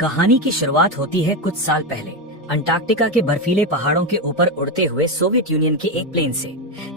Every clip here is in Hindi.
कहानी की शुरुआत होती है कुछ साल पहले अंटार्कटिका के बर्फीले पहाड़ों के ऊपर उड़ते हुए सोवियत यूनियन के एक प्लेन से।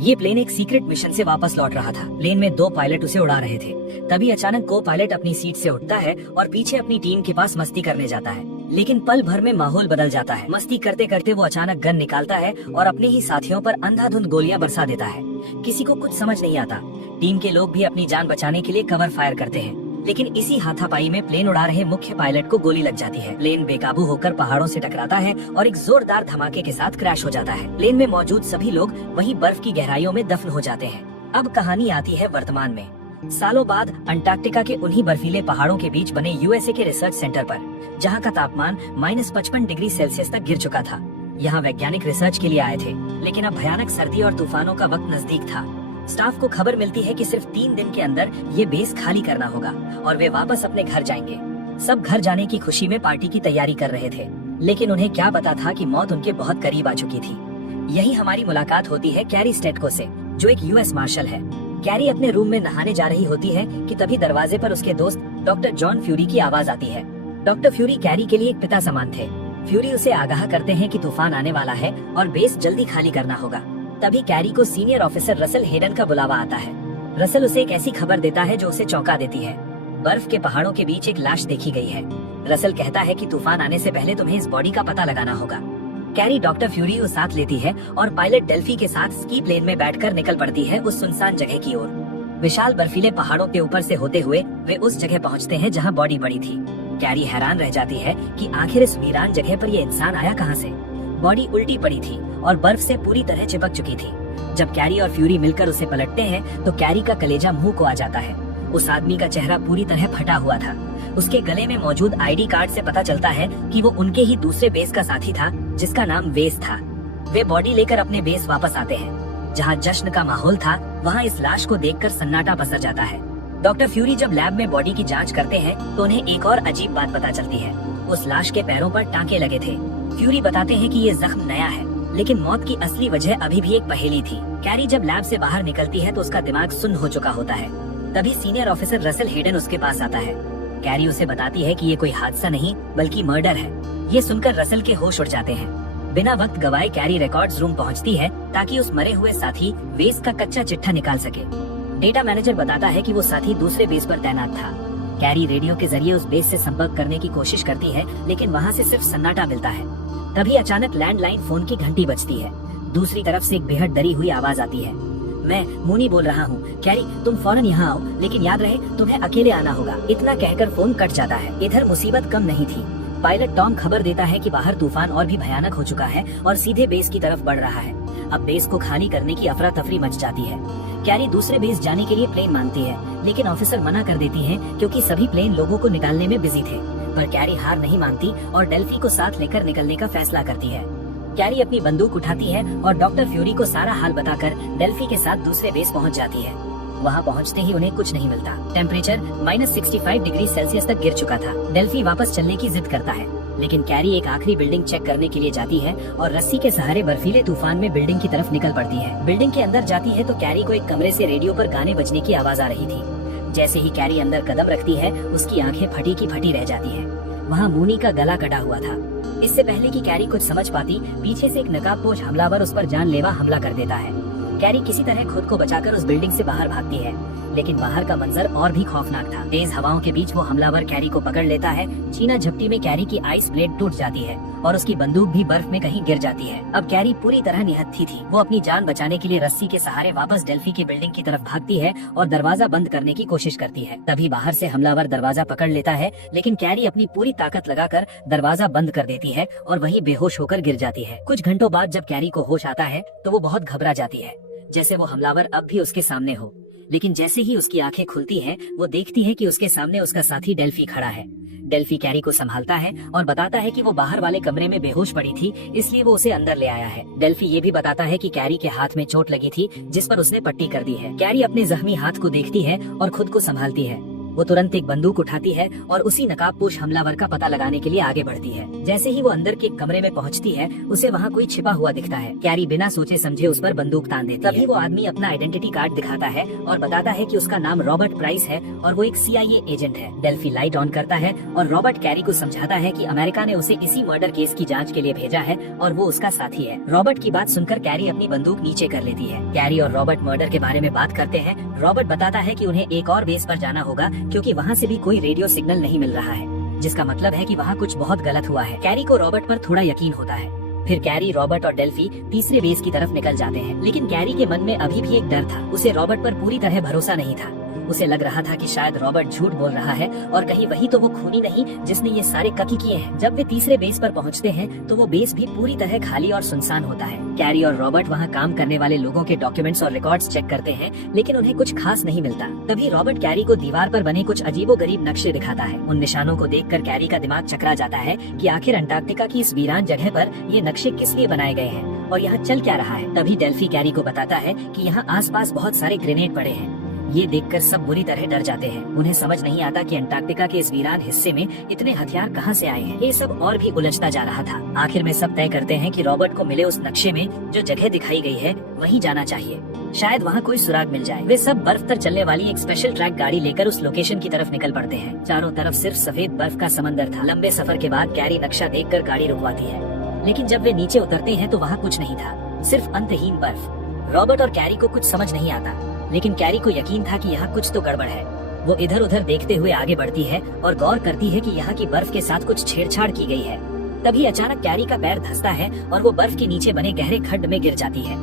ये प्लेन एक सीक्रेट मिशन से वापस लौट रहा था। प्लेन में 2 पायलट उसे उड़ा रहे थे। तभी अचानक को पायलट अपनी सीट से उठता है और पीछे अपनी टीम के पास मस्ती करने जाता है। लेकिन पल भर में माहौल बदल जाता है। मस्ती करते करते वो अचानक गन निकालता है और अपने ही साथियों पर अंधाधुंध गोलियां बरसा देता है। किसी को कुछ समझ नहीं आता। टीम के लोग भी अपनी जान बचाने के लिए कवर फायर करते हैं, लेकिन इसी हाथापाई में प्लेन उड़ा रहे मुख्य पायलट को गोली लग जाती है। प्लेन बेकाबू होकर पहाड़ों से टकराता है और एक जोरदार धमाके के साथ क्रैश हो जाता है। प्लेन में मौजूद सभी लोग वहीं बर्फ की गहराइयों में दफन हो जाते हैं। अब कहानी आती है वर्तमान में। सालों बाद अंटार्कटिका के उन्हीं बर्फीले पहाड़ों के बीच बने यूएसए के रिसर्च सेंटर पर, जहां का तापमान -55 डिग्री सेल्सियस तक गिर चुका था। यहाँ वैज्ञानिक रिसर्च के लिए आए थे, लेकिन अब भयानक सर्दी और तूफानों का वक्त नजदीक था। स्टाफ को खबर मिलती है कि सिर्फ 3 दिन के अंदर ये बेस खाली करना होगा और वे वापस अपने घर जाएंगे। सब घर जाने की खुशी में पार्टी की तैयारी कर रहे थे, लेकिन उन्हें क्या पता था कि मौत उनके बहुत करीब आ चुकी थी। यही हमारी मुलाकात होती है कैरी स्टेटको से, जो एक यूएस मार्शल है। कैरी अपने रूम में नहाने जा रही होती है कि तभी दरवाजे पर उसके दोस्त डॉक्टर जॉन फ्यूरी की आवाज आती है। डॉक्टर फ्यूरी कैरी के लिए एक पिता समान थे। फ्यूरी उसे आगाह करते हैं कि तूफान आने वाला है और बेस जल्दी खाली करना होगा। तभी कैरी को सीनियर ऑफिसर रसल हेडन का बुलावा आता है। रसल उसे एक ऐसी खबर देता है जो उसे चौंका देती है। बर्फ के पहाड़ों के बीच एक लाश देखी गई है। रसल कहता है कि तूफान आने से पहले तुम्हें इस बॉडी का पता लगाना होगा। कैरी डॉक्टर फ्यूरी को साथ लेती है और पायलट डेल्फी के साथ स्की प्लेन में बैठकर निकल पड़ती है उस सुनसान जगह की ओर। विशाल बर्फीले पहाड़ों के ऊपर से होते हुए वे उस जगह पहुँचते हैं जहाँ बॉडी पड़ी थी। कैरी हैरान रह जाती है कि आखिर इस वीरान जगह पर यह इंसान आया कहाँ से। बॉडी उल्टी पड़ी थी और बर्फ से पूरी तरह चिपक चुकी थी। जब कैरी और फ्यूरी मिलकर उसे पलटते हैं तो कैरी का कलेजा मुंह को आ जाता है। उस आदमी का चेहरा पूरी तरह फटा हुआ था। उसके गले में मौजूद आईडी कार्ड से पता चलता है कि वो उनके ही दूसरे बेस का साथी था, जिसका नाम वेस था। वे बॉडी लेकर अपने बेस वापस आते हैं। जहाँ जश्न का माहौल था, वहाँ इस लाश को देखकर सन्नाटा पसर जाता है। डॉक्टर फ्यूरी जब लैब में बॉडी की जाँच करते हैं तो उन्हें एक और अजीब बात पता चलती है। उस लाश के पैरों पर टांके लगे थे। फ्यूरी बताते हैं कि ये जख्म नया है, लेकिन मौत की असली वजह अभी भी एक पहेली थी। कैरी जब लैब से बाहर निकलती है तो उसका दिमाग सुन्न हो चुका होता है। तभी सीनियर ऑफिसर रसल हेडन उसके पास आता है। कैरी उसे बताती है कि ये कोई हादसा नहीं बल्कि मर्डर है। ये सुनकर रसल के होश उड़ जाते हैं। बिना वक्त गवाए कैरी रिकॉर्ड्स रूम पहुंचती है ताकि उस मरे हुए साथी वेस का कच्चा चिट्ठा निकाल सके। डेटा मैनेजर बताता है कि वो साथी दूसरे बेस पर तैनात था। कैरी रेडियो के जरिए उस बेस से संपर्क करने की कोशिश करती है, लेकिन वहाँ से सिर्फ सन्नाटा मिलता है। तभी अचानक लैंडलाइन फोन की घंटी बजती है। दूसरी तरफ से एक बेहद डरी हुई आवाज आती है। मैं मूनी बोल रहा हूँ। कैरी, तुम फौरन यहाँ आओ, लेकिन याद रहे तुम्हें अकेले आना होगा। इतना कहकर फोन कट जाता है। इधर मुसीबत कम नहीं थी। पायलट टॉम खबर देता है कि बाहर तूफान और भी भयानक हो चुका है और सीधे बेस की तरफ बढ़ रहा है। अब बेस को खाली करने की अफरा तफरी मच जाती है। कैरी दूसरे बेस जाने के लिए प्लेन मांगती है, लेकिन ऑफिसर मना कर देती हैं क्योंकि सभी प्लेन लोगों को निकालने में बिजी थे। पर कैरी हार नहीं मानती और डेल्फी को साथ लेकर निकलने का फैसला करती है। कैरी अपनी बंदूक उठाती है और डॉक्टर फ्यूरी को सारा हाल बताकर डेल्फी के साथ दूसरे बेस पहुंच जाती है। वहां पहुंचते ही उन्हें कुछ नहीं मिलता। टेम्परेचर -65 डिग्री सेल्सियस तक गिर चुका था। डेल्फी वापस चलने की जिद करता है, लेकिन कैरी एक आखिरी बिल्डिंग चेक करने के लिए जाती है और रस्सी के सहारे बर्फीले तूफान में बिल्डिंग की तरफ निकल पड़ती है। बिल्डिंग के अंदर जाती है तो कैरी को एक कमरे से रेडियो पर गाने बजने की आवाज आ रही थी। जैसे ही कैरी अंदर कदम रखती है, उसकी आंखें फटी की फटी रह जाती है। वहाँ मूनी का गला कटा हुआ था। इससे पहले कि कैरी कुछ समझ पाती, पीछे से एक नकाबपोश हमलावर उस पर जानलेवा हमला कर देता है। कैरी किसी तरह खुद को बचाकर उस बिल्डिंग से बाहर भागती है, लेकिन बाहर का मंजर और भी खौफनाक था। तेज हवाओं के बीच वो हमलावर कैरी को पकड़ लेता है। चीना झपटी में कैरी की आइस प्लेट टूट जाती है और उसकी बंदूक भी बर्फ में कहीं गिर जाती है। अब कैरी पूरी तरह निहत्थी थी। वो अपनी जान बचाने के लिए रस्सी के सहारे वापस डेल्फी की बिल्डिंग की तरफ भागती है और दरवाजा बंद करने की कोशिश करती है। तभी बाहर से हमलावर दरवाजा पकड़ लेता है, लेकिन कैरी अपनी पूरी ताकत लगाकर दरवाजा बंद कर देती है और वहीं बेहोश होकर गिर जाती है। कुछ घंटों बाद जब कैरी को होश आता है तो वो बहुत घबरा जाती है, जैसे वो हमलावर अब भी उसके सामने हो। लेकिन जैसे ही उसकी आंखें खुलती हैं, वो देखती है कि उसके सामने उसका साथी डेल्फी खड़ा है। डेल्फी कैरी को संभालता है और बताता है कि वो बाहर वाले कमरे में बेहोश पड़ी थी, इसलिए वो उसे अंदर ले आया है। डेल्फी ये भी बताता है कि कैरी के हाथ में चोट लगी थी, जिस पर उसने पट्टी कर दी है। कैरी अपने जख्मी हाथ को देखती है और खुद को संभालती है। वो तुरंत एक बंदूक उठाती है और उसी नकाबपोश हमलावर का पता लगाने के लिए आगे बढ़ती है। जैसे ही वो अंदर के कमरे में पहुंचती है, उसे वहाँ कोई छिपा हुआ दिखता है। कैरी बिना सोचे समझे उस पर बंदूक तान देती है। तभी वो आदमी अपना आइडेंटिटी कार्ड दिखाता है और बताता है कि उसका नाम रॉबर्ट प्राइस है और वो एक CIA एजेंट है। डेल्फी लाइट ऑन करता है और रॉबर्ट कैरी को समझाता है कि अमेरिका ने उसे इसी मर्डर केस की जांच के लिए भेजा है और वो उसका साथी है। रॉबर्ट की बात सुनकर कैरी अपनी बंदूक नीचे कर लेती है। कैरी और रॉबर्ट मर्डर के बारे में बात करते हैं। रॉबर्ट बताता है कि उन्हें एक और बेस पर जाना होगा क्योंकि वहाँ से भी कोई रेडियो सिग्नल नहीं मिल रहा है, जिसका मतलब है कि वहाँ कुछ बहुत गलत हुआ है। कैरी को रॉबर्ट पर थोड़ा यकीन होता है। फिर कैरी, रॉबर्ट और डेल्फी तीसरे बेस की तरफ निकल जाते हैं, लेकिन कैरी के मन में अभी भी एक डर था। उसे रॉबर्ट पर पूरी तरह भरोसा नहीं था। उसे लग रहा था कि शायद रॉबर्ट झूठ बोल रहा है और कहीं वही तो वो खूनी नहीं जिसने ये सारे ककी किए हैं। जब वे तीसरे बेस पर पहुंचते हैं तो वो बेस भी पूरी तरह खाली और सुनसान होता है। कैरी और रॉबर्ट वहां काम करने वाले लोगों के डॉक्यूमेंट्स और रिकॉर्ड्स चेक करते हैं, लेकिन उन्हें कुछ खास नहीं मिलता। तभी रॉबर्ट कैरी को दीवार पर बने कुछ अजीबोगरीब नक्शे दिखाता है। उन निशानों को देखकर कैरी का दिमाग चकरा जाता है कि आखिर अंटार्कटिका की इस वीरान जगह पर ये नक्शे किस लिए बनाए गए हैं और यहाँ चल क्या रहा है। तभी डेल्फी कैरी को बताता है कि यहाँ आसपास बहुत सारे ग्रेनेड पड़े हैं। ये देखकर सब बुरी तरह डर जाते हैं। उन्हें समझ नहीं आता कि अंटार्कटिका के इस वीरान हिस्से में इतने हथियार कहाँ से आए हैं। ये सब और भी उलझता जा रहा था। आखिर में सब तय करते हैं कि रॉबर्ट को मिले उस नक्शे में जो जगह दिखाई गई है वहीं जाना चाहिए, शायद वहाँ कोई सुराग मिल जाए। वे सब बर्फ पर चलने वाली एक स्पेशल ट्रैक गाड़ी लेकर उस लोकेशन की तरफ निकल पड़ते हैं। चारों तरफ सिर्फ सफेद बर्फ का समंदर था। लंबे सफर के बाद कैरी नक्शा देखकर गाड़ी रुकवाती है, लेकिन जब वे नीचे उतरते हैं तो वहाँ कुछ नहीं था, सिर्फ अंतहीन बर्फ। रॉबर्ट और कैरी को कुछ समझ नहीं आता, लेकिन कैरी को यकीन था कि यहाँ कुछ तो गड़बड़ है। वो इधर उधर देखते हुए आगे बढ़ती है और गौर करती है कि यहाँ की बर्फ के साथ कुछ छेड़छाड़ की गई है। तभी अचानक कैरी का पैर धंसता है और वो बर्फ के नीचे बने गहरे खड्ड में गिर जाती है।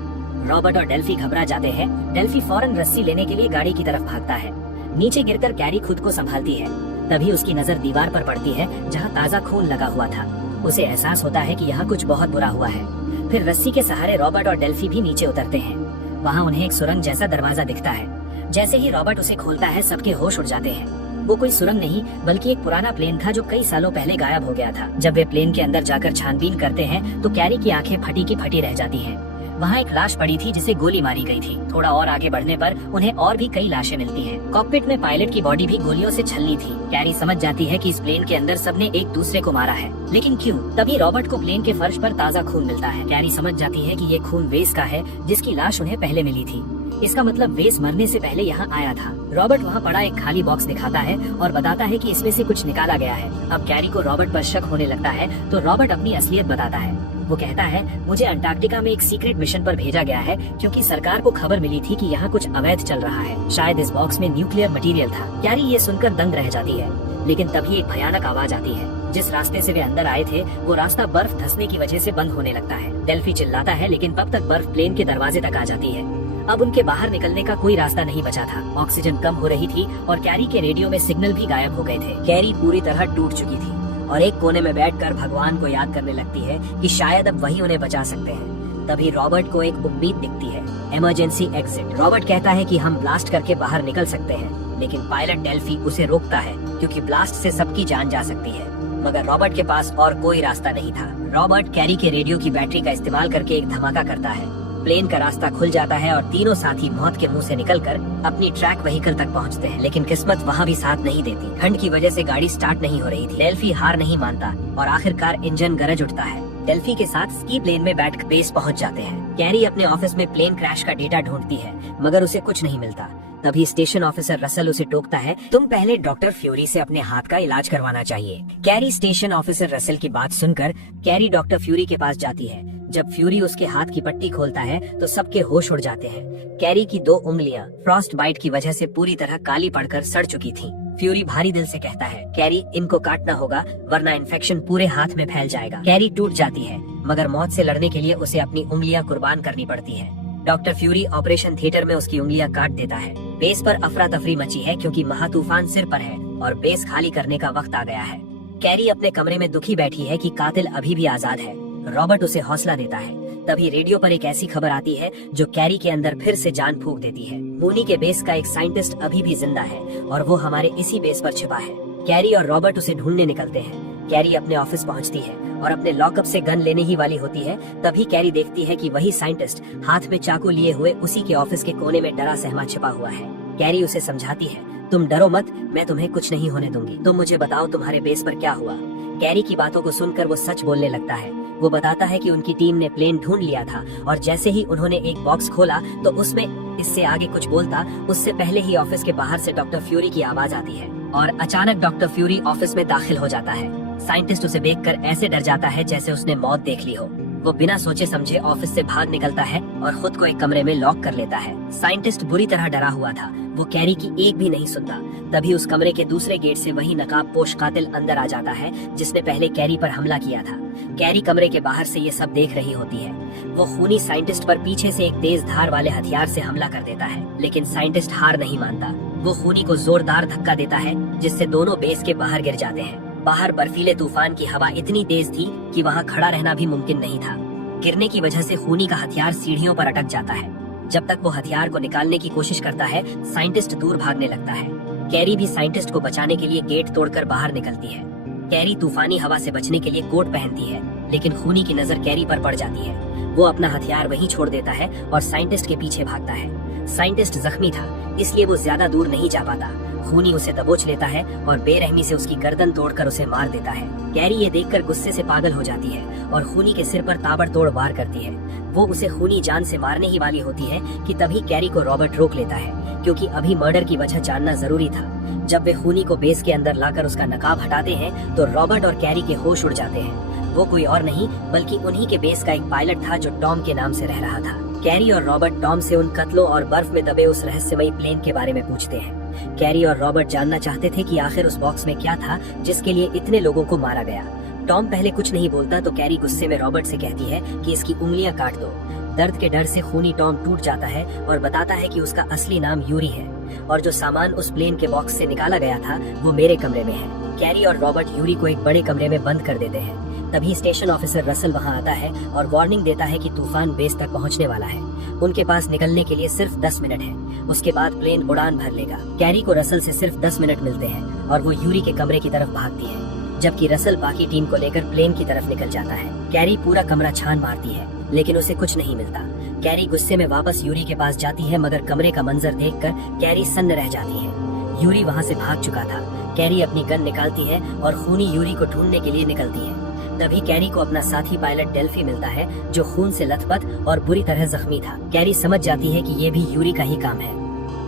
रॉबर्ट और डेल्फी घबरा जाते हैं। डेल्फी फौरन रस्सी लेने के लिए गाड़ी की तरफ भागता है। नीचे गिरकर कैरी खुद को संभालती है। तभी उसकी नजर दीवार पर पड़ती है जहाँ ताज़ा खून लगा हुआ था। उसे एहसास होता है कि यहाँ कुछ बहुत बुरा हुआ है। फिर रस्सी के सहारे रॉबर्ट और डेल्फी भी नीचे उतरते हैं। वहाँ उन्हें एक सुरंग जैसा दरवाजा दिखता है। जैसे ही रॉबर्ट उसे खोलता है, सबके होश उड़ जाते हैं। वो कोई सुरंग नहीं बल्कि एक पुराना प्लेन था जो कई सालों पहले गायब हो गया था। जब वे प्लेन के अंदर जाकर छानबीन करते हैं तो कैरी की आंखें फटी की फटी रह जाती हैं। वहाँ एक लाश पड़ी थी जिसे गोली मारी गई थी। थोड़ा और आगे बढ़ने पर उन्हें और भी कई लाशें मिलती हैं। कॉकपिट में पायलट की बॉडी भी गोलियों से छलनी थी। कैरी समझ जाती है कि इस प्लेन के अंदर सबने एक दूसरे को मारा है, लेकिन क्यों? तभी रॉबर्ट को प्लेन के फर्श पर ताज़ा खून मिलता है। कैरी समझ जाती है कि ये खून वेस का है जिसकी लाश उन्हें पहले मिली थी। इसका मतलब वेस मरने से पहले यहाँ आया था। रॉबर्ट वहाँ पड़ा एक खाली बॉक्स दिखाता है और बताता है कि इसमें से कुछ निकाला गया है। अब कैरी को रॉबर्ट पर शक होने लगता है तो रॉबर्ट अपनी असलियत बताता है। वो कहता है, मुझे अंटार्कटिका में एक सीक्रेट मिशन पर भेजा गया है क्योंकि सरकार को खबर मिली थी कि यहाँ कुछ अवैध चल रहा है। शायद इस बॉक्स में न्यूक्लियर मटेरियल था। कैरी ये सुनकर दंग रह जाती है, लेकिन तभी एक भयानक आवाज आती है। जिस रास्ते से वे अंदर आए थे वो रास्ता बर्फ धंसने की वजह से बंद होने लगता है। डेल्फी चिल्लाता है, लेकिन तब तक बर्फ प्लेन के दरवाजे तक आ जाती है। अब उनके बाहर निकलने का कोई रास्ता नहीं बचा था। ऑक्सीजन कम हो रही थी और कैरी के रेडियो में सिग्नल भी गायब हो गए थे। कैरी पूरी तरह टूट चुकी थी और एक कोने में बैठकर भगवान को याद करने लगती है कि शायद अब वही उन्हें बचा सकते हैं। तभी रॉबर्ट को एक उम्मीद दिखती है, इमरजेंसी एग्जिट। रॉबर्ट कहता है कि हम ब्लास्ट करके बाहर निकल सकते हैं, लेकिन पायलट डेल्फी उसे रोकता है क्योंकि ब्लास्ट से सबकी जान जा सकती है। मगर रॉबर्ट के पास और कोई रास्ता नहीं था। रॉबर्ट कैरी के रेडियो की बैटरी का इस्तेमाल करके एक धमाका करता है। प्लेन का रास्ता खुल जाता है और तीनों साथी मौत के मुंह से निकलकर अपनी ट्रैक व्हीकल तक पहुंचते हैं, लेकिन किस्मत वहां भी साथ नहीं देती। ठंड की वजह से गाड़ी स्टार्ट नहीं हो रही थी। डेल्फी हार नहीं मानता और आखिरकार इंजन गरज उठता है। डेल्फी के साथ स्की प्लेन में बैठ बेस पहुंच जाते हैं। कैरी अपने ऑफिस में प्लेन क्रैश का डेटा ढूंढती है, मगर उसे कुछ नहीं मिलता। तभी स्टेशन ऑफिसर रसल उसे टोकता है, तुम पहले डॉक्टर फ्यूरी से अपने हाथ का इलाज करवाना चाहिए। कैरी स्टेशन ऑफिसर रसल की बात सुनकर कैरी डॉक्टर फ्यूरी के पास जाती है। जब फ्यूरी उसके हाथ की पट्टी खोलता है तो सबके होश उड़ जाते हैं। कैरी की 2 उंगलियां फ्रॉस्ट बाइट की वजह से पूरी तरह काली पड़कर सड़ चुकी थीं। फ्यूरी भारी दिल से कहता है, कैरी इनको काटना होगा वरना इन्फेक्शन पूरे हाथ में फैल जाएगा। कैरी टूट जाती है, मगर मौत से लड़ने के लिए उसे अपनी उंगलियां कुर्बान करनी पड़ती है। डॉक्टर फ्यूरी ऑपरेशन थिएटर में उसकी उंगलियां काट देता है। बेस पर अफरा तफरी मची है क्योंकि महातूफान सिर पर है और बेस खाली करने का वक्त आ गया है। कैरी अपने कमरे में दुखी बैठी है कि कातिल अभी भी आजाद है। रॉबर्ट उसे हौसला देता है। तभी रेडियो पर एक ऐसी खबर आती है जो कैरी के अंदर फिर से जान फूंक देती है। मूनी के बेस का एक साइंटिस्ट अभी भी जिंदा है और वो हमारे इसी बेस पर छिपा है। कैरी और रॉबर्ट उसे ढूंढने निकलते हैं। कैरी अपने ऑफिस पहुंचती है और अपने लॉकअप से गन लेने ही वाली होती है। तभी कैरी देखती है कि वही साइंटिस्ट हाथ में चाकू लिए हुए उसी के ऑफिस के कोने में डरा सहमा छिपा हुआ है। कैरी उसे समझाती है, तुम डरो मत, मैं तुम्हें कुछ नहीं होने दूंगी। तुम मुझे बताओ तुम्हारे बेस पर क्या हुआ। कैरी की बातों को सुनकर वो सच बोलने लगता है। वो बताता है कि उनकी टीम ने प्लेन ढूंढ लिया था और जैसे ही उन्होंने एक बॉक्स खोला तो उसमें, इससे आगे कुछ बोलता उससे पहले ही ऑफिस के बाहर से डॉक्टर फ्यूरी की आवाज आती है और अचानक डॉक्टर फ्यूरी ऑफिस में दाखिल हो जाता है। साइंटिस्ट उसे देखकर ऐसे डर जाता है जैसे उसने मौत देख ली हो। वो बिना सोचे समझे ऑफिस से भाग निकलता है और खुद को एक कमरे में लॉक कर लेता है। साइंटिस्ट बुरी तरह डरा हुआ था, वो कैरी की एक भी नहीं सुनता। तभी उस कमरे के दूसरे गेट से वही नकाबपोश कातिल अंदर आ जाता है जिसने पहले कैरी पर हमला किया था। कैरी कमरे के बाहर से ये सब देख रही होती है। वो खूनी साइंटिस्ट पर पीछे से एक तेज धार वाले हथियार से हमला कर देता है, लेकिन साइंटिस्ट हार नहीं मानता। वो खूनी को जोरदार धक्का देता है जिससे दोनों बेस के बाहर गिर जाते हैं। बाहर बर्फीले तूफान की हवा इतनी तेज थी कि वहाँ खड़ा रहना भी मुमकिन नहीं था। गिरने की वजह से खूनी का हथियार सीढ़ियों पर अटक जाता है। जब तक वो हथियार को निकालने की कोशिश करता है, साइंटिस्ट दूर भागने लगता है। कैरी भी साइंटिस्ट को बचाने के लिए गेट तोड़कर बाहर निकलती है। कैरी तूफानी हवा से बचने के लिए कोट पहनती है, लेकिन खूनी की नजर कैरी पर पड़ जाती है। वो अपना हथियार वहीं छोड़ देता है और साइंटिस्ट के पीछे भागता है। साइंटिस्ट जख्मी था, इसलिए वो ज्यादा दूर नहीं जा पाता। खूनी उसे दबोच लेता है और बेरहमी से उसकी गर्दन तोड़कर उसे मार देता है। कैरी ये देखकर गुस्से से पागल हो जाती है और खूनी के सिर पर ताबड़तोड़ वार करती है। वो उसे खूनी जान से मारने ही वाली होती है कि तभी कैरी को रॉबर्ट रोक लेता है, क्योंकि अभी मर्डर की वजह जानना जरूरी था। जब वे खूनी को बेस के अंदर लाकर उसका नकाब हटाते हैं तो रॉबर्ट और कैरी के होश उड़ जाते हैं। वो कोई और नहीं बल्कि उन्हीं के बेस का एक पायलट था जो टॉम के नाम से रह रहा था। कैरी और रॉबर्ट टॉम से उन कत्लों और बर्फ में दबे उस रहस्यमयी प्लेन के बारे में पूछते हैं। कैरी और रॉबर्ट जानना चाहते थे कि आखिर उस बॉक्स में क्या था जिसके लिए इतने लोगों को मारा गया। टॉम पहले कुछ नहीं बोलता तो कैरी गुस्से में रॉबर्ट से कहती है कि इसकी उंगलियां काट दो। दर्द के डर से खूनी टॉम टूट जाता है और बताता है कि उसका असली नाम यूरी है और जो सामान उस प्लेन के बॉक्स से निकाला गया था वो मेरे कमरे में है। कैरी और रॉबर्ट यूरी को एक बड़े कमरे में बंद कर देते हैं। तभी स्टेशन ऑफिसर रसल वहां आता है और वार्निंग देता है कि तूफान बेस तक पहुंचने वाला है। उनके पास निकलने के लिए सिर्फ 10 मिनट है, उसके बाद प्लेन उड़ान भर लेगा। कैरी को रसल से सिर्फ 10 मिनट मिलते हैं और वो यूरी के कमरे की तरफ भागती है, जबकि रसल बाकी टीम को लेकर प्लेन की तरफ निकल जाता है। कैरी पूरा कमरा छान मारती है, लेकिन उसे कुछ नहीं मिलता। कैरी गुस्से में वापस यूरी के पास जाती है, मगर कमरे का मंजर देखकर कैरी सन्न रह जाती है। यूरी वहाँ से भाग चुका था। कैरी अपनी गन निकालती है और खूनी यूरी को ढूंढने के लिए निकलती है। तभी कैरी को अपना साथी पायलट डेल्फी मिलता है जो खून से लथपथ और बुरी तरह जख्मी था। कैरी समझ जाती है कि ये भी यूरी का ही काम है।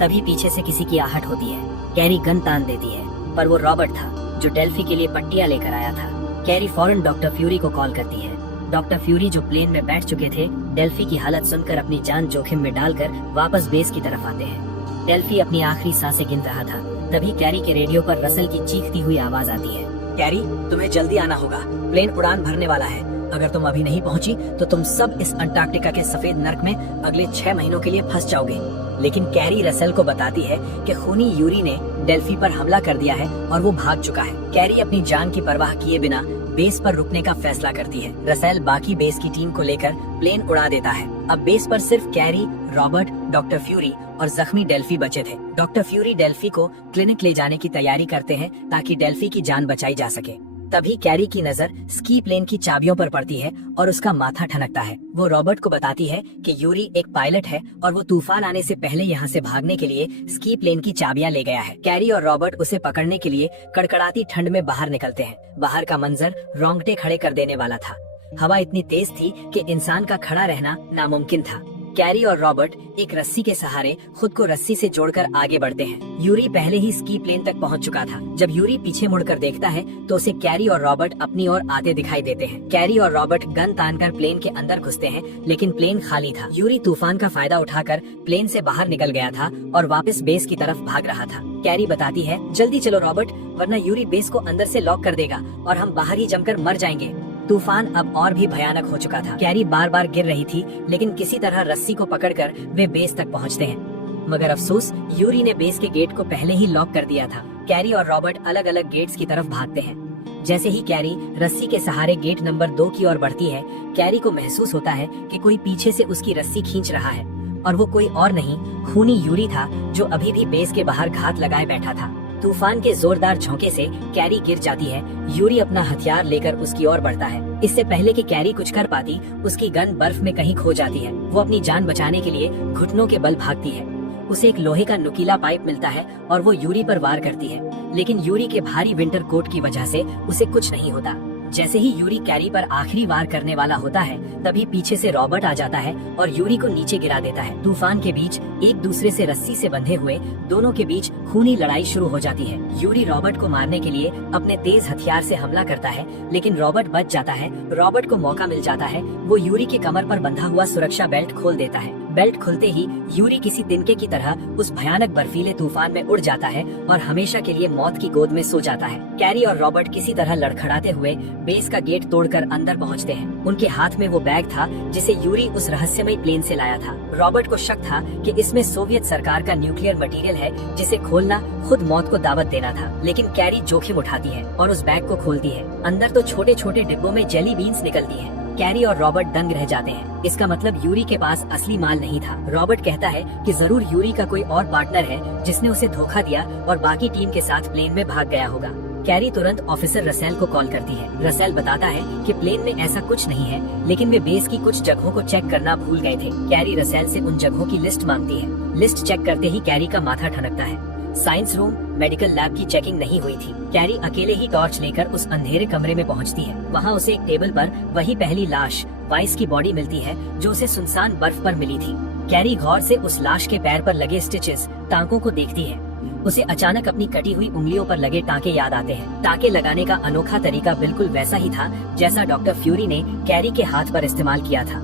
तभी पीछे से किसी की आहट होती है। कैरी गन तान देती है, पर वो रॉबर्ट था जो डेल्फी के लिए पट्टियां लेकर आया था। कैरी फौरन डॉक्टर फ्यूरी को कॉल करती है। डॉक्टर फ्यूरी जो प्लेन में बैठ चुके थे, डेल्फी की हालत सुनकर अपनी जान जोखिम में डालकर वापस बेस की तरफ आते हैं। डेल्फी अपनी आखिरी सांसें गिन रहा था। तभी कैरी के रेडियो पर रसल की चीखती हुई आवाज आती है, कैरी तुम्हें जल्दी आना होगा, प्लेन उड़ान भरने वाला है। अगर तुम अभी नहीं पहुंची तो तुम सब इस अंटार्कटिका के सफेद नर्क में अगले 6 महीनों के लिए फंस जाओगे। लेकिन कैरी रसल को बताती है कि खूनी यूरी ने डेल्फी पर हमला कर दिया है और वो भाग चुका है। कैरी अपनी जान की परवाह किए बिना बेस पर रुकने का फैसला करती है। रसेल बाकी बेस की टीम को लेकर प्लेन उड़ा देता है। अब बेस पर सिर्फ कैरी, रॉबर्ट, डॉक्टर फ्यूरी और जख्मी डेल्फी बचे थे। डॉक्टर फ्यूरी डेल्फी को क्लिनिक ले जाने की तैयारी करते हैं ताकि डेल्फी की जान बचाई जा सके। तभी कैरी की नजर स्की प्लेन की चाबियों पर पड़ती है और उसका माथा ठनकता है। वो रॉबर्ट को बताती है कि यूरी एक पायलट है और वो तूफान आने से पहले यहाँ से भागने के लिए स्की प्लेन की चाबियां ले गया है। कैरी और रॉबर्ट उसे पकड़ने के लिए कड़कड़ाती ठंड में बाहर निकलते हैं। बाहर का मंजर रोंगटे खड़े कर देने वाला था। हवा इतनी तेज थी कि इंसान का खड़ा रहना नामुमकिन था। कैरी और रॉबर्ट एक रस्सी के सहारे खुद को रस्सी से जोड़कर आगे बढ़ते हैं। यूरी पहले ही स्की प्लेन तक पहुंच चुका था। जब यूरी पीछे मुड़कर देखता है तो उसे कैरी और रॉबर्ट अपनी ओर आते दिखाई देते हैं। कैरी और रॉबर्ट गन तानकर प्लेन के अंदर घुसते हैं, लेकिन प्लेन खाली था। यूरी तूफान का फायदा उठाकर प्लेन से बाहर निकल गया था और वापस बेस की तरफ भाग रहा था। कैरी बताती है, जल्दी चलो रॉबर्ट, वरना यूरी बेस को अंदर से लॉक कर देगा और हम बाहर ही जमकर मर जाएंगे। तूफान अब और भी भयानक हो चुका था। कैरी बार बार गिर रही थी, लेकिन किसी तरह रस्सी को पकड़कर वे बेस तक पहुंचते हैं। मगर अफसोस, यूरी ने बेस के गेट को पहले ही लॉक कर दिया था। कैरी और रॉबर्ट अलग अलग गेट्स की तरफ भागते हैं। जैसे ही कैरी रस्सी के सहारे गेट नंबर 2 की ओर बढ़ती है, कैरी को महसूस होता है कि कोई पीछे से उसकी रस्सी खींच रहा है, और वो कोई और नहीं, खूनी यूरी था जो अभी भी बेस के बाहर घात लगाए बैठा था। तूफान के जोरदार झोंके से कैरी गिर जाती है। यूरी अपना हथियार लेकर उसकी ओर बढ़ता है। इससे पहले कि कैरी कुछ कर पाती, उसकी गन बर्फ में कहीं खो जाती है। वो अपनी जान बचाने के लिए घुटनों के बल भागती है। उसे एक लोहे का नुकीला पाइप मिलता है और वो यूरी पर वार करती है, लेकिन यूरी के भारी विंटर कोट की वजह से उसे कुछ नहीं होता। जैसे ही यूरी कैरी पर आखिरी वार करने वाला होता है, तभी पीछे से रॉबर्ट आ जाता है और यूरी को नीचे गिरा देता है। तूफान के बीच एक दूसरे से रस्सी से बंधे हुए दोनों के बीच खूनी लड़ाई शुरू हो जाती है। यूरी रॉबर्ट को मारने के लिए अपने तेज हथियार से हमला करता है, लेकिन रॉबर्ट बच जाता है। रॉबर्ट को मौका मिल जाता है, वो यूरी के कमर पर बंधा हुआ सुरक्षा बेल्ट खोल देता है। बेल्ट खुलते ही यूरी किसी तिनके की तरह उस भयानक बर्फीले तूफान में उड़ जाता है और हमेशा के लिए मौत की गोद में सो जाता है। कैरी और रॉबर्ट किसी तरह लड़खड़ाते हुए बेस का गेट तोड़कर अंदर पहुंचते हैं। उनके हाथ में वो बैग था जिसे यूरी उस रहस्यमय प्लेन से लाया था। रॉबर्ट को शक था कि इसमें सोवियत सरकार का न्यूक्लियर मटेरियल है, जिसे खोलना खुद मौत को दावत देना था। लेकिन कैरी जोखिम उठाती है और उस बैग को खोलती है। अंदर तो छोटे छोटे डिब्बों में जेली बीन्स निकलती है। कैरी और रॉबर्ट दंग रह जाते हैं। इसका मतलब यूरी के पास असली माल नहीं था। रॉबर्ट कहता है कि जरूर यूरी का कोई और पार्टनर है जिसने उसे धोखा दिया और बाकी टीम के साथ प्लेन में भाग गया होगा। कैरी तुरंत ऑफिसर रसेल को कॉल करती है। रसेल बताता है कि प्लेन में ऐसा कुछ नहीं है, लेकिन वे बेस की कुछ जगहों को चेक करना भूल गए थे। कैरी रसेल से उन जगहों की लिस्ट मांगती है। लिस्ट चेक करते ही कैरी का माथा ठनकता है। साइंस रूम, मेडिकल लैब की चेकिंग नहीं हुई थी। कैरी अकेले ही टॉर्च लेकर उस अंधेरे कमरे में पहुंचती है। वहां उसे एक टेबल पर वही पहली लाश वाइस की बॉडी मिलती है जो उसे सुनसान बर्फ पर मिली थी। कैरी गौर से उस लाश के पैर पर लगे स्टिचेस, टांकों को देखती है। उसे अचानक अपनी कटी हुई उंगलियों पर लगे टांके याद आते हैं। टांके लगाने का अनोखा तरीका बिल्कुल वैसा ही था जैसा डॉक्टर फ्यूरी ने कैरी के हाथ पर इस्तेमाल किया था।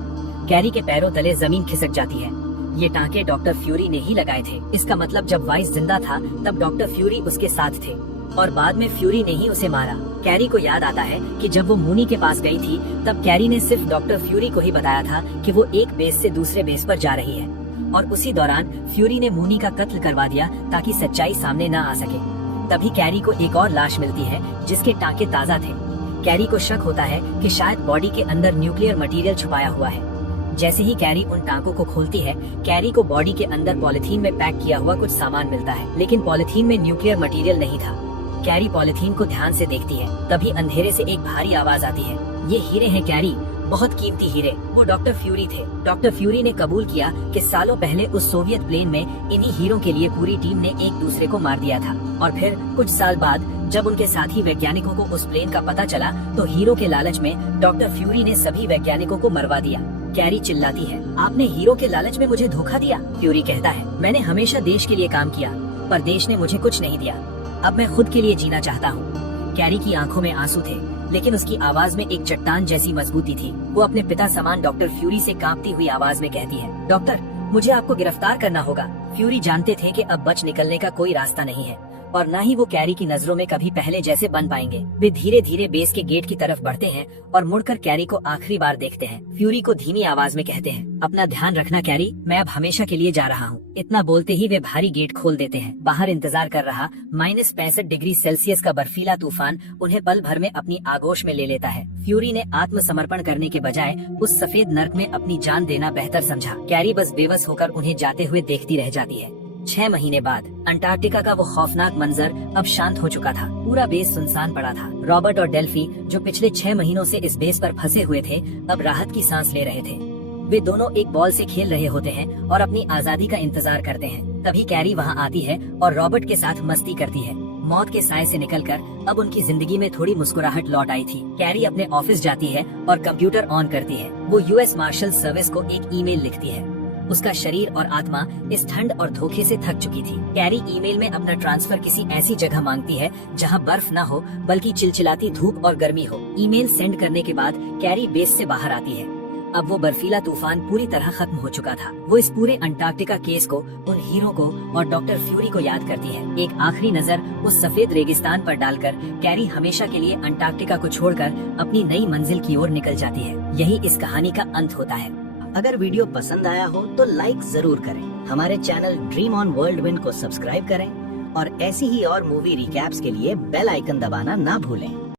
कैरी के पैरों तले जमीन खिसक जाती है। ये टांके डॉक्टर फ्यूरी ने ही लगाए थे। इसका मतलब जब वाइस जिंदा था तब डॉक्टर फ्यूरी उसके साथ थे और बाद में फ्यूरी ने ही उसे मारा। कैरी को याद आता है कि जब वो मूनी के पास गई थी तब कैरी ने सिर्फ डॉक्टर फ्यूरी को ही बताया था कि वो एक बेस से दूसरे बेस पर जा रही है, और उसी दौरान फ्यूरी ने मूनी का कत्ल करवा दिया ताकि सच्चाई सामने न आ सके। तभी कैरी को एक और लाश मिलती है जिसके टांके ताज़ा थे। कैरी को शक होता है कि शायद बॉडी के अंदर न्यूक्लियर मटेरियल छुपाया हुआ है। जैसे ही कैरी उन टांकों को खोलती है, कैरी को बॉडी के अंदर पॉलिथीन में पैक किया हुआ कुछ सामान मिलता है, लेकिन पॉलिथीन में न्यूक्लियर मटेरियल नहीं था। कैरी पॉलिथीन को ध्यान से देखती है, तभी अंधेरे से एक भारी आवाज आती है। ये हीरे हैं कैरी, बहुत कीमती हीरे। वो डॉक्टर फ्यूरी थे। डॉक्टर फ्यूरी ने कबूल किया कि सालों पहले उस सोवियत प्लेन में इन्हीं हीरों के लिए पूरी टीम ने एक दूसरे को मार दिया था। और फिर कुछ साल बाद जब उनके साथी वैज्ञानिकों को उस प्लेन का पता चला तो हीरो के लालच में डॉक्टर फ्यूरी ने सभी वैज्ञानिकों को मरवा दिया। कैरी चिल्लाती है, आपने हीरो के लालच में मुझे धोखा दिया। फ्यूरी कहता है, मैंने हमेशा देश के लिए काम किया, पर देश ने मुझे कुछ नहीं दिया। अब मैं खुद के लिए जीना चाहता हूँ। कैरी की आंखों में आंसू थे, लेकिन उसकी आवाज में एक चट्टान जैसी मजबूती थी। वो अपने पिता समान डॉक्टर फ्यूरी से कांपती हुई आवाज में कहती है, डॉक्टर, मुझे आपको गिरफ्तार करना होगा। फ्यूरी जानते थे कि अब बच निकलने का कोई रास्ता नहीं है और न ही वो कैरी की नजरों में कभी पहले जैसे बन पाएंगे। वे धीरे धीरे बेस के गेट की तरफ बढ़ते हैं और मुड़कर कैरी को आखिरी बार देखते हैं। फ्यूरी को धीमी आवाज में कहते हैं, अपना ध्यान रखना कैरी, मैं अब हमेशा के लिए जा रहा हूँ। इतना बोलते ही वे भारी गेट खोल देते हैं। बाहर इंतजार कर रहा -65 डिग्री सेल्सियस का बर्फीला तूफान उन्हें पल भर में अपनी आगोश में ले लेता है। फ्यूरी ने आत्मसमर्पण करने के बजाय उस सफेद नर्क में अपनी जान देना बेहतर समझा। कैरी बस बेबस होकर उन्हें जाते हुए देखती रह जाती है। 6 महीने बाद अंटार्कटिका का वो खौफनाक मंजर अब शांत हो चुका था। पूरा बेस सुनसान पड़ा था। रॉबर्ट और डेल्फी, जो पिछले 6 महीनों से इस बेस पर फंसे हुए थे, अब राहत की सांस ले रहे थे। वे दोनों एक बॉल से खेल रहे होते हैं और अपनी आजादी का इंतजार करते हैं। तभी कैरी वहाँ आती है और रॉबर्ट के साथ मस्ती करती है। मौत के साए से निकलकर अब उनकी जिंदगी में थोड़ी मुस्कुराहट लौट आई थी। कैरी अपने ऑफिस जाती है और कंप्यूटर ऑन करती है। वो यूएस मार्शल सर्विस को एक ईमेल लिखती है। उसका शरीर और आत्मा इस ठंड और धोखे से थक चुकी थी। कैरी ईमेल में अपना ट्रांसफर किसी ऐसी जगह मांगती है जहां बर्फ न हो बल्कि चिलचिलाती धूप और गर्मी हो। ईमेल सेंड करने के बाद कैरी बेस से बाहर आती है। अब वो बर्फीला तूफान पूरी तरह खत्म हो चुका था। वो इस पूरे अंटार्कटिका केस को, उन हीरो को और डॉक्टर फ्यूरी को याद करती है। एक आखिरी नजर उस सफेद रेगिस्तान पर डालकर कैरी हमेशा के लिए अंटार्कटिका को छोड़कर अपनी नई मंजिल की ओर निकल जाती है। यही इस कहानी का अंत होता है। अगर वीडियो पसंद आया हो तो लाइक जरूर करें। हमारे channel dream on world win को सब्सक्राइब करें और ऐसी ही और मूवी रिकैप्स के लिए बेल आइकन दबाना ना भूलें।